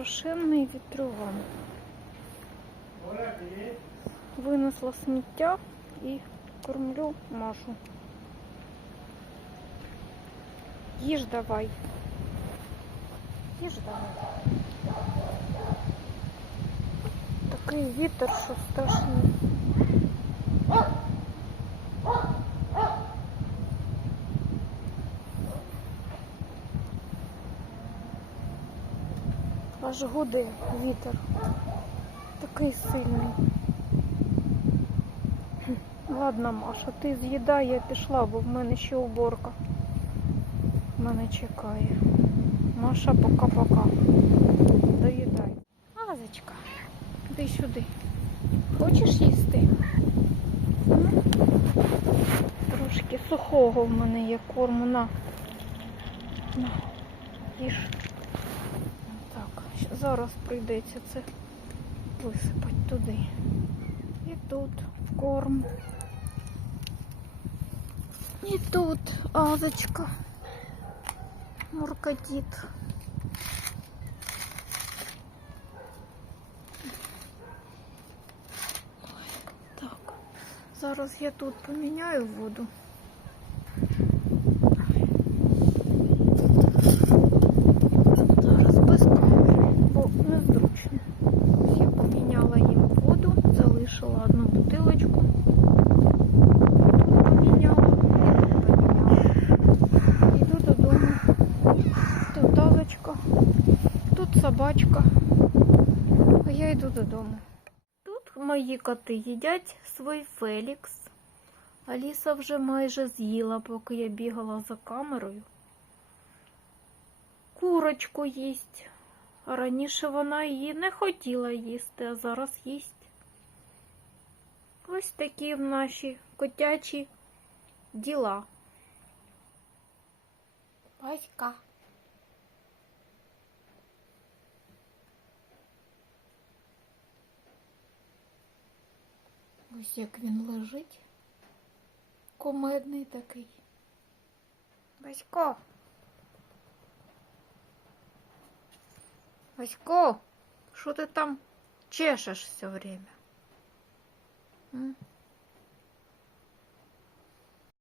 страшенний вітроган. Винесла сміття і кормлю Машу. Їж давай. Їж давай. Такий вітер, що страшний. Аж гуде вітер. Такий сильний. Ладно, Маша, ти з'їдай, я пішла, бо в мене ще уборка. Мене чекає. Маша, пока-пока. Доїдай. Азочка, іди сюди. Хочеш їсти? Трошки сухого в мене є корму. На. На. Їж. Зараз прийдеться це висипати туди. І тут корм. І тут азочка. Муркотіт. Зараз я тут поміняю воду. Зараз без камери, бо незручно. Я поміняла їм воду, залишила одну бутилочку. Тут поміняла, і тут поміняла. Йду додому. Тут тазочка, тут собачка. А я йду додому. Тут мої коти їдять свій Фелікс. Аліса вже майже з'їла, поки я бігала за камерою. Курочку їсть. А раніше вона її не хотіла їсти, а зараз їсть. Ось такі в наші котячі діла. Батька. Ось як він лежить. Комедний такий. Батько. Васько, що ти там чешеш все время? М?